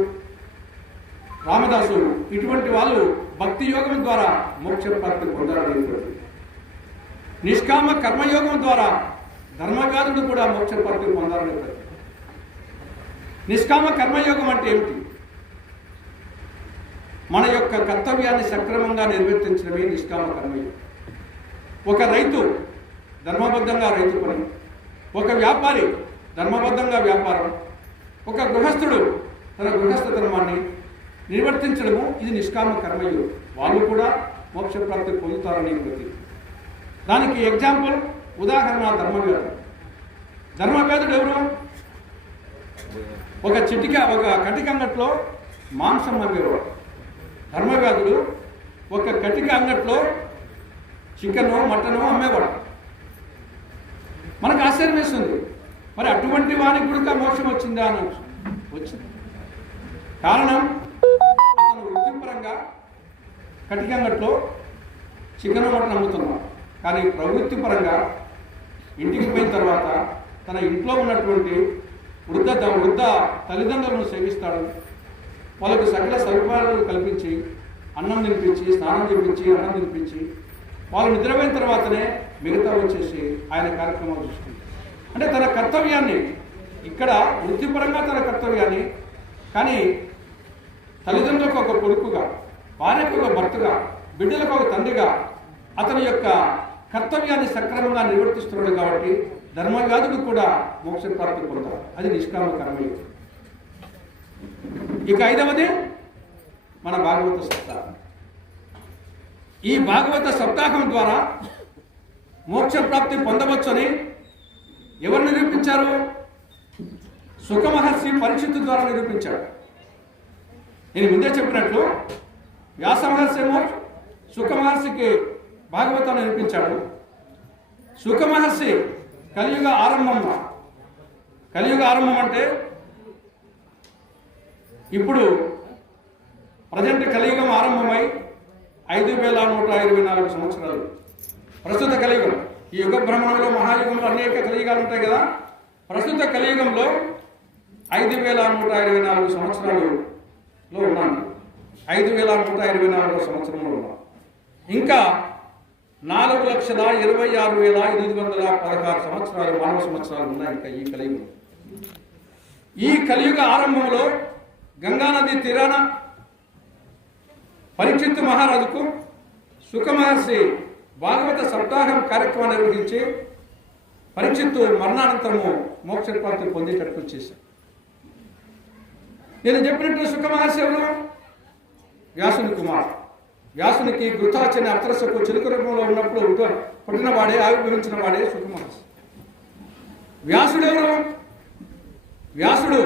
రామదాసు ఇటువంటి వాళ్ళు భక్తి యోగం ద్వారా మోక్ష ప్రాప్తి పొందాలని ప్రతి. నిష్కామ కర్మయోగం ద్వారా ధర్మవ్యాధుడు కూడా మోక్ష ప్రాప్తి పొందాలని ప్రతి. నిష్కామ కర్మయోగం అంటే ఏమిటి? మన యొక్క కర్తవ్యాన్ని సక్రమంగా నిర్వర్తించడమే నిష్కామ కర్మయోగం. ఒక రైతు ధర్మబద్ధంగా రైతు పని, ఒక వ్యాపారి ధర్మబద్ధంగా వ్యాపారం, ఒక గృహస్థుడు తన గృహస్థ ధర్మాన్ని నిర్వర్తించడము ఇది నిష్కామ కర్మయోగం. వాళ్ళు కూడా మోక్ష ప్రాప్తి పొందుతారని ప్రతి. దానికి ఎగ్జాంపుల్ ఉదాహరణ ధర్మవ్యాధుడు. ధర్మవ్యాధుడు ఎవరు? ఒక కటిక అంగట్లో మాంసం అమ్మేవాడు. ధర్మవ్యాధుడు ఒక కటిక అంగట్లో చికెను మటను అమ్మేవాడు. మనకు ఆశ్చర్యం వేస్తుంది, మరి అటువంటి వానికి కూడా మోక్షం వచ్చిందా అని. వచ్చింది. కారణం అతను వృత్తిపరంగా కటిక అంగట్లో చికెను మటన్ అమ్ముతున్నాడు. కానీ ప్రవృత్తిపరంగా ఇంటికి పోయిన తర్వాత తన ఇంట్లో ఉన్నటువంటి వృద్ధ తల్లిదండ్రులను సేవిస్తాడు. వాళ్ళకు సకల సదుపాయాలను కల్పించి అన్నం తినిపించి, స్నానం చేయించి, అన్నం తినిపించి, వాళ్ళు నిద్రపోయిన తర్వాతనే మిగతా వచ్చేసి ఆయన కార్యక్రమాలు చూసుకుంటారు. అంటే తన కర్తవ్యాన్ని ఇక్కడ వృత్తిపరంగా తన కర్తవ్యాన్ని, కానీ తల్లిదండ్రులకు ఒక కొడుకుగా, భార్యకు ఒక భర్తగా, బిడ్డలకు ఒక తండ్రిగా అతని యొక్క కర్తవ్యాన్ని సక్రమంగా నిర్వర్తిస్తున్నాడు. కాబట్టి ధర్మవ్యాధుడు కూడా మోక్ష ప్రాప్తి పొందారు. అది నిష్కామ కర్మయోగం. ఇక 5వది మన భాగవత సప్తాహం. ఈ భాగవత సప్తాహం ద్వారా మోక్ష ప్రాప్తి పొందవచ్చని ఎవరు నిరూపించారు? సుఖ మహర్షి పరీక్షిత్తు ద్వారా నిరూపించాడు. నేను ముందే చెప్పినట్లు వ్యాస మహర్షి ఏమో సుఖ మహర్షికి భాగవతాన్ని నిరూపించాడు. సుఖ మహర్షి కలియుగ ఆరంభం అంటే ఇప్పుడు ప్రజెంట్ కలియుగం ఆరంభమై 5124 సంవత్సరాలు ప్రస్తుత కలియుగం. ఈ యుగ భ్రమణంలో మహాయుగంలో అనేక కలియుగాలు ఉంటాయి కదా. ప్రస్తుత కలియుగంలో 5124 సంవత్సరాలలో ఉన్నాను. 5124 సంవత్సరంలో ఉన్నాను. ఇంకా 4,26,816 సంవత్సరాలు మానవ సంవత్సరాలు ఉన్నాయి ఇంకా ఈ కలియుగం. ఈ కలియుగ ఆరంభంలో గంగానది తీరాన పరీక్షిత్తు మహారాజుకు సుఖ మహర్షి భాగవత సప్తాహం కార్యక్రమం నిర్వహించి పరీక్షిత్తు మరణానంతరము మోక్ష ప్రాప్తి పొందేటట్టు చేశారు. నేను చెప్పినట్టు సుఖ మహర్షి ఎవరు? వ్యాసుని కుమార్. వ్యాసునికి ఘృతాచని అప్సరసకు చిలుక రూపంలో ఉన్నప్పుడు పుట్టినవాడే, ఆవిర్భవించిన వాడే సుఖ మహర్షి. వ్యాసుడు ఎవరు? వ్యాసుడు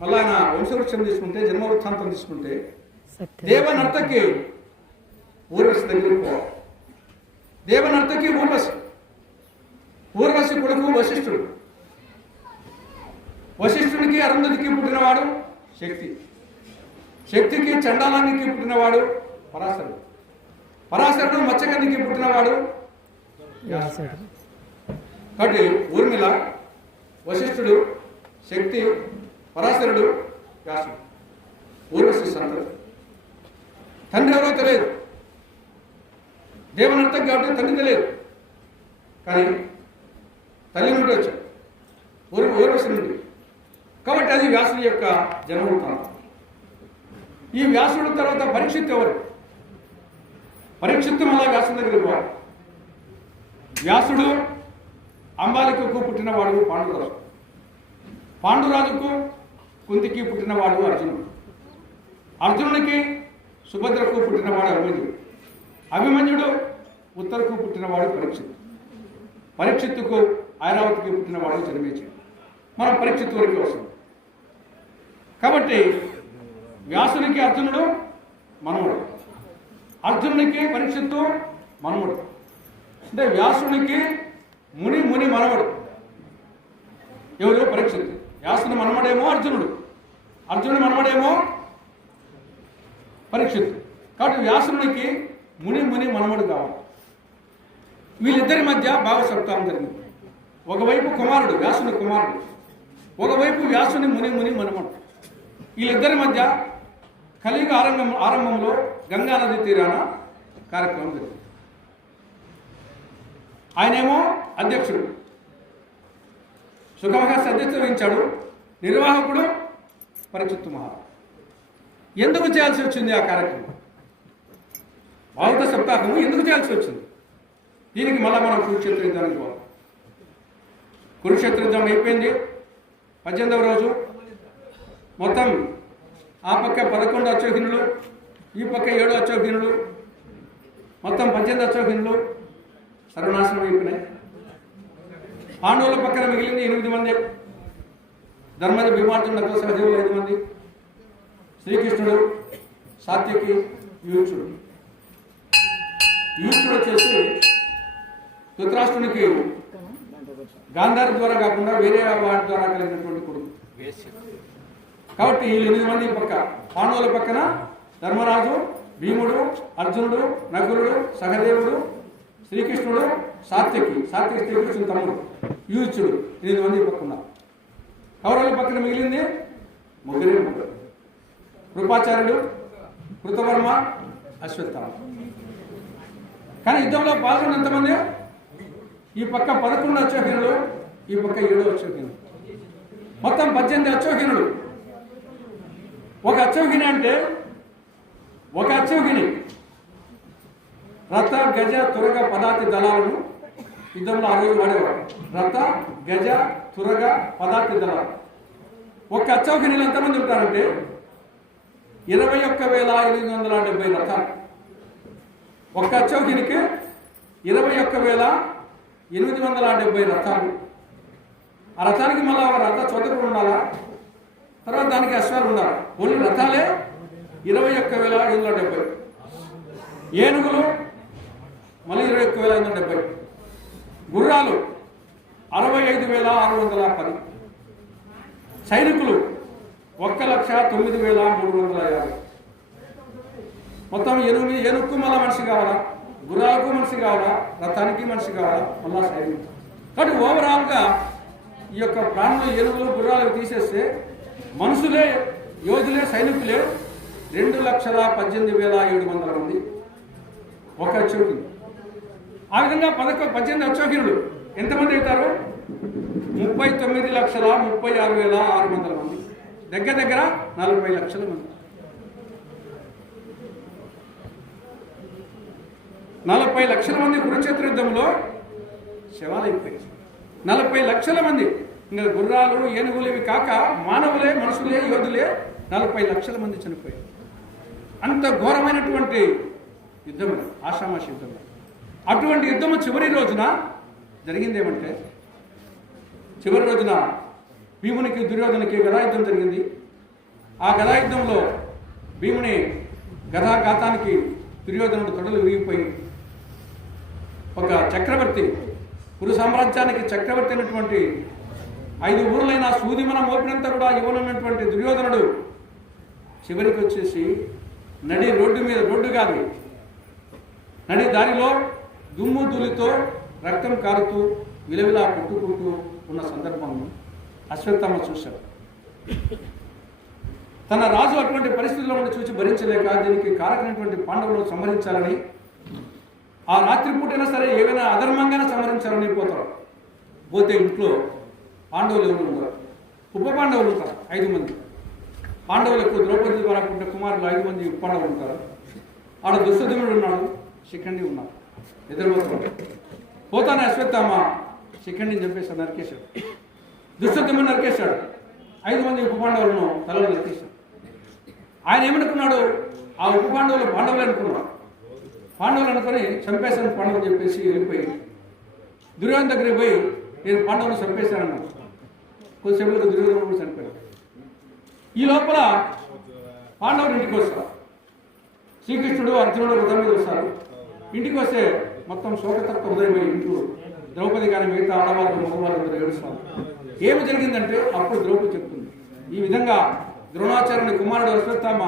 మళ్ళీ ఆయన వంశవృక్షం తీసుకుంటే, జన్మ వృత్తాంతం తీసుకుంటే, దేవనర్తకి ఊర్వశి దగ్గరికి పోవాలి. దేవనర్తకి ఊర్వశి కొడుకు వశిష్ఠుడు. వశిష్ఠునికి అరుంధతికి పుట్టినవాడు శక్తి. శక్తికి చండాలానికి పుట్టినవాడు పరాశరుడు. పరాశరుడు మత్స్యగంధికి పుట్టినవాడు వ్యాసుడు. కాబట్టి ఊర్మిళ, వశిష్ఠుడు, శక్తి, పరాశరుడు, వ్యాసుడు, ఊర్వశి సంతతి. తండ్రి ఎవరో తెలియదు. దేవనర్తకి కాబట్టి తండ్రి తెలియదు, కానీ తల్లి నుండి వచ్చాడు, ఊర్వశి నుండి. కాబట్టి అది వ్యాసుడి యొక్క జన్మవృత్తాంతం. ఈ వ్యాసుడు తర్వాత పరీక్షిత్తు ఎవరు? పరీక్షిత్తు మళ్ళా వ్యాసుడి దగ్గరికి పోవాలి. వ్యాసుడు అంబాలికకు పుట్టినవాడు పాండురాజు. పాండురాజుకు కుంతికి పుట్టినవాడు అర్జునుడు. అర్జునునికి సుభద్రకు పుట్టినవాడు అభిమన్యుడు. అభిమన్యుడు ఉత్తరకు పుట్టినవాడు పరీక్షిత్తు. పరీక్షిత్తుకు ఐరావతికి పుట్టినవాడు జన్మించాడు. మనం పరీక్షిత్తు వరకు వస్తాం. కాబట్టి వ్యాసునికి అర్జునుడు మనముడు, అర్జునునికి పరీక్షిత్తు మనముడు. అంటే వ్యాసునికి ముని మనవడు ఎవరు? పరీక్షిత్తు. వ్యాసుని మనమడేమో అర్జునుడు, అర్జునుడి మనమడేమో పరీక్షిత్తు. కాబట్టి వ్యాసునికి ముని మనవడు కావాలి. వీళ్ళిద్దరి మధ్య భావ సప్తాహం జరిగింది. ఒకవైపు కుమారుడు వ్యాసుని కుమారుడు, ఒకవైపు వ్యాసుని ముని మనవడు. వీళ్ళిద్దరి మధ్య కలియుగ ఆరంభంలో గంగా నది తీరాన కార్యక్రమం జరిగింది. ఆయనేమో అధ్యక్షుడు, సుఖమహర్షి అధ్యక్షత వహించాడు. నిర్వాహకుడు పరీక్షిత్తు మహారాజు. ఎందుకు చేయాల్సి వచ్చింది ఆ కార్యక్రమం? భారత సప్తాహము ఎందుకు చేయాల్సి వచ్చింది? దీనికి మళ్ళా మనం కురుక్షేత్ర యుద్ధానికి పోవాలి. కురుక్షేత్ర యుద్ధం అయిపోయింది 18వ రోజు. మొత్తం ఆ పక్క 11 అశ్వహినులు, ఈ పక్క 7 అశ్వహినులు, మొత్తం 18 అశ్వహినులు సర్వనాశనం అయిపోయినాయి. పాండవుల పక్కన మిగిలింది 8 మంది. ధర్మజ, భీమార్జున, నకుల, సహదేవులు 5 మంది, శ్రీకృష్ణుడు, సాత్యకి, యూచుడు. యూచుడు వచ్చేసి ధృతరాష్ట్రునికి గాంధారి ద్వారా కాకుండా వేరే వాడి ద్వారా కలిగినటువంటి కొడుకు. కాబట్టి వీళ్ళు 8 మంది పక్క. పాండవుల పక్కన ధర్మరాజు, భీముడు, అర్జునుడు, నకులుడు, సహదేవుడు, శ్రీకృష్ణుడు, సాత్యకి శ్రీకృష్ణుడు తమ్ముడు, యూచుడు 8 మంది పక్క ఉన్నారు. కౌరవుల పక్కన మిగిలింది ముగ్గురు. కృపాచార్యుడు, కృతవర్మ, అశ్వత్థామ. కానీ యుద్ధంలో పాల్గొన్న ఎంతమంది? ఈ పక్క 11 అశ్వహినులు, ఈ పక్క 7 అశ్వహినులు, మొత్తం 18 అశ్వహినులు. ఒక అశ్వహిని అంటే ఒక అశ్వహిని రథ, గజ, తురగ, పదాతి దళాలను యుద్ధంలో ఆ రోజు వాడేవాడు. రథ, గజ, తురగ, పదాతి దళాలు. ఒక అశ్వహినిలో ఎంతమంది ఉంటారంటే 21,870 రథాలు. ఒక్క అశ్వహినికి 21,870 రథాలు. ఆ రథానికి మళ్ళీ రథ చోదకుడు ఉండాలా, తర్వాత దానికి అశ్వాలు ఉండాలి. ఓన్లీ రథాలే 21,770. ఏనుగులు మళ్ళీ 21,570. గుర్రాలు 65,610. సైనికులు 1,09,350. మొత్తం 8 ఏనుగుకు మళ్ళీ మనిషి కావాలా, గుర్రాలకు మనిషి కావాలా, రథానికి మనిషి కావాలా, మళ్ళా సైనికులు. కాబట్టి ఓవరాల్గా ఈ యొక్క ప్రాణులు, ఏనుగులు, గుర్రాలు తీసేస్తే మనుషులే, యోధులే, సైనికులే 2,18,700 మంది ఒక అశ్వహిని. ఆ విధంగా 18 అశ్వహినులు ఎంతమంది అవుతారు? 39,36,600 మంది. దగ్గర 40 లక్షల మంది. 40 లక్షల మంది కురుక్షేత్ర యుద్ధంలో శవాలు అయిపోయాయి. 40 లక్షల మంది. ఇంకా గుర్రాలు, ఏనుగులు ఇవి కాక మానవులే, మనుషులే, యోధులే 40 లక్షల మంది చనిపోయారు. అంత ఘోరమైనటువంటి యుద్ధం, ఆషామాషి యుద్ధం. అటువంటి యుద్ధము చివరి రోజున జరిగింది ఏమంటే, చివరి రోజున భీమునికి, దుర్యోధనకి గదాయుద్ధం జరిగింది. ఆ గదాయుద్ధంలో భీముని గదాఘాతానికి దుర్యోధనుడు తొడలు విరిగిపోయి ఒక చక్రవర్తి, కురు సామ్రాజ్యానికి చక్రవర్తి అయినటువంటి 5 ఊర్లైన సూదిమన మోపినంత కూడా ఇవ్వనున్నటువంటి దుర్యోధనుడు చివరికి వచ్చేసి నడి రోడ్డు మీద, రోడ్డు కాదు, నడి దారిలో దుమ్ము ధూళితో రక్తం కారుతూ విలవిలా కొట్టుకుంటూ ఉన్న సందర్భంలో అశ్వత్థామ చూశాడు. తన రాజు అటువంటి పరిస్థితుల్లో ఉండి చూసి భరించలేక దీనికి కారకమైనటువంటి పాండవులను సంహరించాలని, ఆ రాత్రిపూటైనా సరే ఏవైనా అధర్మంగానే సంహరించాలని పోతే ఇంట్లో పాండవులు ఎవరు ఉంటారు? ఉప పాండవులు ఉంటారు 5 మంది. పాండవులకు ద్రౌపది ద్వారా పుట్టిన కుమారులు 5 మంది ఉప పాండవులు ఉంటారు. ఆడ దుశ్శధనుడు ఉన్నాడు, శిఖండి ఉన్నారు, ఎదురుపోతాడు. పోతానే అశ్వత్థామ శిఖండిని చెప్పేసి నరికేశాడు. దుశ్శధనుడు నరికేశాడు. 5 మంది ఉప పాండవులను తలలో నరికేశాడు. ఆయన ఏమనుకున్నాడు? ఆ ఉప పాండవులు అనుకున్నారు. పాండవులు అనుకుని చంపేశాను పాండవులు చెప్పేసి వెళ్ళిపోయి దుర్యోధన దగ్గరికి పోయి నేను పాండవులు చంపేశానన్నాను. కొద్దిసేపు దుర్యోధన కూడా చనిపోయాడు. ఈ లోపల పాండవులు ఇంటికి వస్తారు. శ్రీకృష్ణుడు అర్జునుడు రథం మీద వస్తారు. ఇంటికి వస్తే మొత్తం శోకతత్వ ఉదయం ఇంట్లో ద్రౌపది కానీ మిగతా ఆడవాళ్ళు మగవాళ్ళు ఏడుస్తారు. ఏమి జరిగిందంటే అప్పుడు ద్రౌపది చెప్తుంది, ఈ విధంగా ద్రోణాచార్యుని కుమారుడు అశ్వత్థామ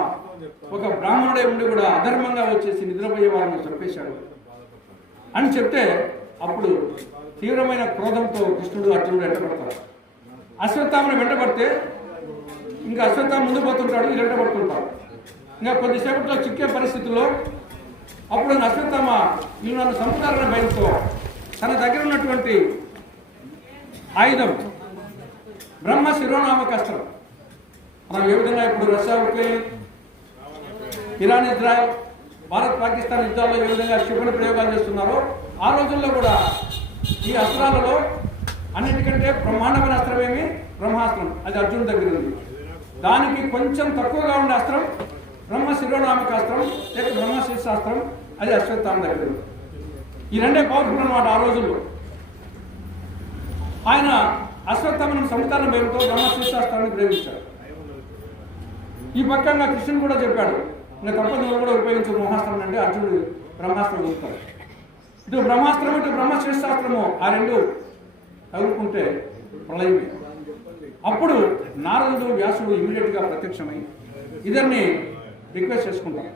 ఒక బ్రాహ్మణుడే ఉండి కూడా అధర్మంగా వచ్చేసి నిద్రపోయే వారిని చంపేశాడు అని చెప్తే అప్పుడు తీవ్రమైన క్రోధంతో కృష్ణుడు అర్జునుడు వెంటబడతారు. అశ్వత్థామను వెంటబడితే ఇంకా అశ్వత్థామ ముందు పోతుంటాడు, వీళ్ళు వెంటబడుతుంటారు. ఇంకా కొద్దిసేపట్లో చిక్కే పరిస్థితుల్లో అప్పుడు అశ్వత్థామ వీళ్ళు నన్ను చంపుతారన్న భయంతో తన దగ్గర ఉన్నటువంటి ఆయుధం బ్రహ్మ శిరోనామక అస్త్రం, మనం ఏ విధంగా ఇప్పుడు Russia Ukraine Iran Israel Bharat Pakistan యుద్ధాల్లో ఏ విధంగా క్షిపణి ప్రయోగాలు చేస్తున్నారో ఆ రోజుల్లో కూడా ఈ అస్త్రాలలో అన్నిటికంటే బ్రహ్మాండమైన అస్త్రం ఏమి బ్రహ్మాస్త్రం, అది అర్జునుడి దగ్గర ఉంది. దానికి కొంచెం తక్కువగా ఉండే అస్త్రం బ్రహ్మ శిరోనామక అస్త్రం లేక బ్రహ్మ శీర్షాస్త్రం, అది అశ్వత్థామ దగ్గర ఉంది. ఈ రెండే పవర్ఫుల్ అన్నమాట ఆ రోజుల్లో. ఆయన అశ్వత్థామను సంతానం భయంతో బ్రహ్మ శీర్షాస్త్రాన్ని ప్రయోగించాడు. ఈ పక్కన కృష్ణుడు కూడా చెప్పాడు, ఇంకా తప్పదు నువ్వు కూడా ఉపయోగించు బ్రహ్మాస్త్రం అంటే అర్జునుడు బ్రహ్మాస్త్రం చూస్తాడు. ఇటు బ్రహ్మాస్త్రం ఇటు బ్రహ్మ శీర్షాస్త్రము ఆ రెండు తగులుకుంటే ప్రళయమే. అప్పుడు నారదుడు వ్యాసుడు ఇమీడియట్గా ప్రత్యక్షమై ఇద్దరిని రిక్వెస్ట్ చేసుకుంటాం,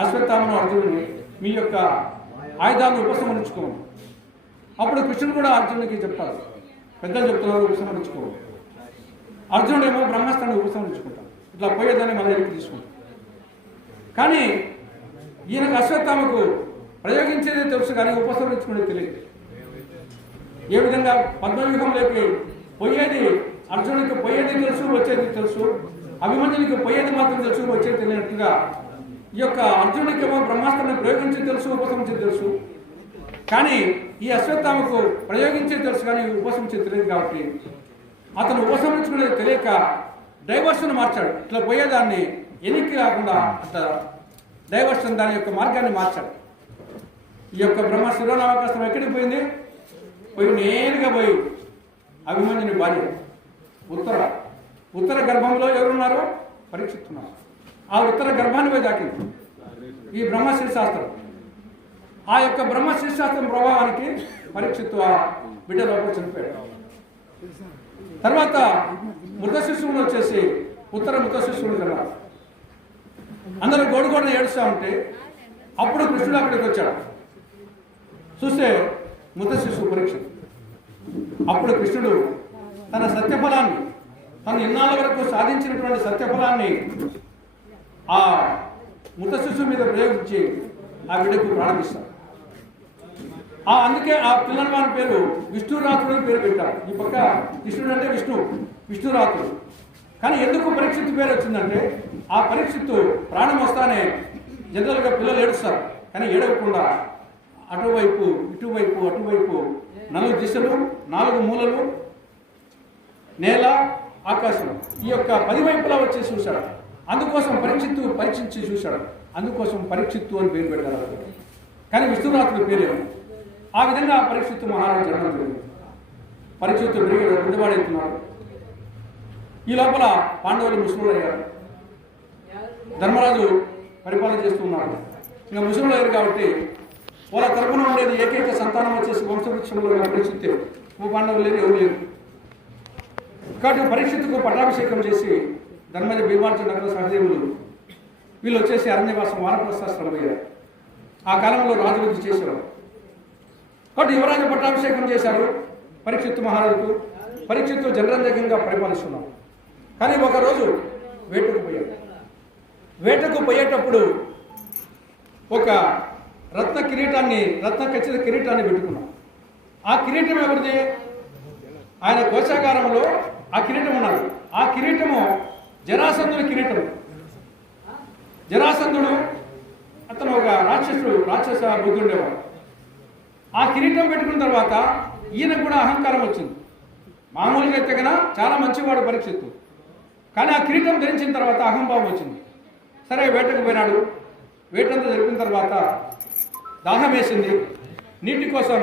అశ్వత్థామను అర్జునుడిని మీ యొక్క ఆయుధాలను ఉపసంహరించుకోండి. అప్పుడు కృష్ణుడు కూడా అర్జునుడికి చెప్తారు, పెద్దలు చెప్తున్నారు ఉపసంహరించుకోండి. అర్జునుడేమో బ్రహ్మాస్త్రాన్ని ఉపసంహరించుకుంటాం, ఇట్లా పోయేదాన్ని మళ్ళీ వెనక్కి తీసుకుంటాం. కానీ ఈయనకు అశ్వత్థామకు ప్రయోగించేది తెలుసు కానీ ఉపసంహరించుకునేది తెలియదు. ఏ విధంగా పద్మవ్యూహంలోకి పోయేది అర్జునుడికి పోయేది తెలుసు, వచ్చేది తెలుసు. అభిమన్యునికి పోయేది మాత్రం తెలుసు, వచ్చేది తెలియనట్టుగా ఈ యొక్క అర్జునుడికి ఏమో బ్రహ్మాస్త్రాన్ని ప్రయోగించేది తెలుసు, ఉపసంహరించేది తెలుసు. కానీ ఈ అశ్వత్థామకు ప్రయోగించేది తెలుసు కానీ ఉపసంహరించేది తెలియదు. కాబట్టి అతను ఉపసంహరించుకునేది తెలియక డైవర్షన్ మార్చాడు. ఇట్లా పోయేదాన్ని ఎనికి రాకుండా అట్లా డైవర్షన్ దాని యొక్క మార్గాన్ని మార్చాడు. ఈ యొక్క బ్రహ్మ శిరోనామకాస్త్రం ఎక్కడికి పోయింది? పోయి నేరుగా పోయి అభిమన్యుని భార్య ఉత్తర గర్భంలో ఎవరున్నారు? పరీక్షిస్తున్నారు. ఆ ఉత్తర గర్భాన్ని పోయి దాకింది ఈ బ్రహ్మ శీర్షాస్త్రం. ఆ యొక్క బ్రహ్మ శీర్షాస్త్రం ప్రభావానికి పరీక్షిత్తు ఆ బిడ్డ లోపల చనిపోయాడు. తర్వాత మృత శిశువులు వచ్చేసి ఉత్తర మృత శిశువులు కదా, అందరూ గోడుగోడని ఏడుస్తూ ఉంటే అప్పుడు కృష్ణుడు అక్కడికి వచ్చాడు. చూస్తే మృత శిశువు పరీక్ష. అప్పుడు కృష్ణుడు తన సత్యఫలాన్ని, తను ఇన్నాళ్ళ వరకు సాధించినటువంటి సత్యఫలాన్ని ఆ మృత శిశువు మీద ప్రయోగించి ఆ బిడ్డకు ప్రారంభిస్తాడు. అందుకే ఆ పిల్లవాని పేరు విష్ణురాతుడు అని పేరు పెట్టారు. ఈ పక్క కృష్ణుడు అంటే విష్ణురాతుడు. కానీ ఎందుకు పరీక్షిత్తు పేరు వచ్చిందంటే ఆ పరీక్షిత్తు ప్రాణం వస్తానే జనరల్గా పిల్లలు ఏడుస్తారు, కానీ ఏడవకుండా అటువైపు ఇటువైపు అటువైపు 4 దిశలు 4 మూలలు నేల ఆకాశం ఈ యొక్క 10 వైపులా వచ్చి చూశాడు. అందుకోసం పరీక్షించి చూశాడు. అందుకోసం పరీక్షిత్తు అని పేరు పెట్టారు. కానీ విష్ణురాతుడి పేరు ఆ విధంగా పరీక్షిత్తు మహారాజు జరగడం జరిగింది. పరీక్షిత్తు పెద్దవాడెత్తున్నాడు. ఈ లోపల పాండవులు ముసలులు అయ్యారు. ధర్మరాజు పరిపాలన చేస్తున్నాడు. ఇంకా ముసలులు అయ్యారు కాబట్టి వాళ్ళ తరపున ఉండేది ఏకైక సంతానం వచ్చేసి వంశవృక్షంలో పరీక్షిత్తే. పాండవులు లేరు, ఎవరు లేరు. కాబట్టి పరీక్షిత్తుకు పట్టాభిషేకం చేసి ధర్మజ భీమార్జున నగర సహదేవులు వీళ్ళు వచ్చేసి అరణ్యవాసం వానప్రస్థాశ్రమం అయ్యారు. ఆ కాలంలో రాజువృద్ధి చేసేవారు. కాబట్టి యువరాజు పట్టాభిషేకం చేశారు పరీక్షిత్తు మహారాజుకు. పరీక్షిత్తు జనరంజకంగా పరిపాలిస్తున్నాం. కానీ ఒకరోజు వేటకు పోయేటప్పుడు ఒక రత్న ఖచ్చిత కిరీటాన్ని పెట్టుకున్నాం. ఆ కిరీటం ఎవరిది? ఆయన కోశాగారంలో ఆ కిరీటం ఉన్నది. ఆ కిరీటము జరాసంధుని కిరీటం. జరాసంధుడు అతను ఒక రాక్షస బుద్ధి ఉండేవాడు. ఆ కిరీటం పెట్టుకున్న తర్వాత ఈయనకు కూడా అహంకారం వచ్చింది. మామూలుగా అయితే కన్నా చాలా మంచివాడు పరీక్షిత్తు, కానీ ఆ కిరీటం ధరించిన తర్వాత అహంభావం వచ్చింది. సరే వేటకు పోయినాడు. వేటంతా జరిపిన తర్వాత దాహం వేసింది. నీటి కోసం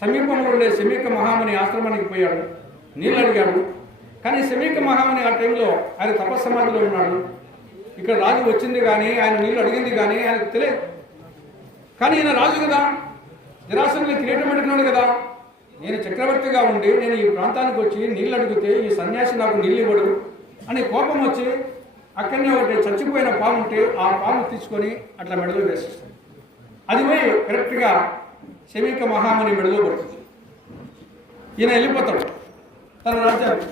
సమీపంలో ఉండే శమీక మహాముని ఆశ్రమానికి పోయాడు, నీళ్ళు అడిగాడు. కానీ శమీక మహాముని ఆ టైంలో ఆయన తపస్సమాధిలో ఉన్నాడు. ఇక్కడ రాజు వచ్చింది కానీ ఆయన నీళ్ళు అడిగింది కానీ ఆయనకు తెలియదు. కానీ ఈయన రాజు కదా, జరాసంధుని కిరీటం అడిగినాడు కదా, నేను చక్రవర్తిగా ఉండి నేను ఈ ప్రాంతానికి వచ్చి నీళ్ళు అడిగితే ఈ సన్యాసి నాకు నీళ్ళు ఇవ్వడు అని కోపం వచ్చి అక్కడనే ఒకటి చచ్చిపోయిన పాము ఉంటే ఆ పాము తీసుకొని అట్లా మెడలో వేసేస్తాడు. అది పోయి కరెక్ట్గా శమీక మహాముని మెడలో పడుతుంది. ఈయన వెళ్ళిపోతాడు తన రాజ్యాన్ని.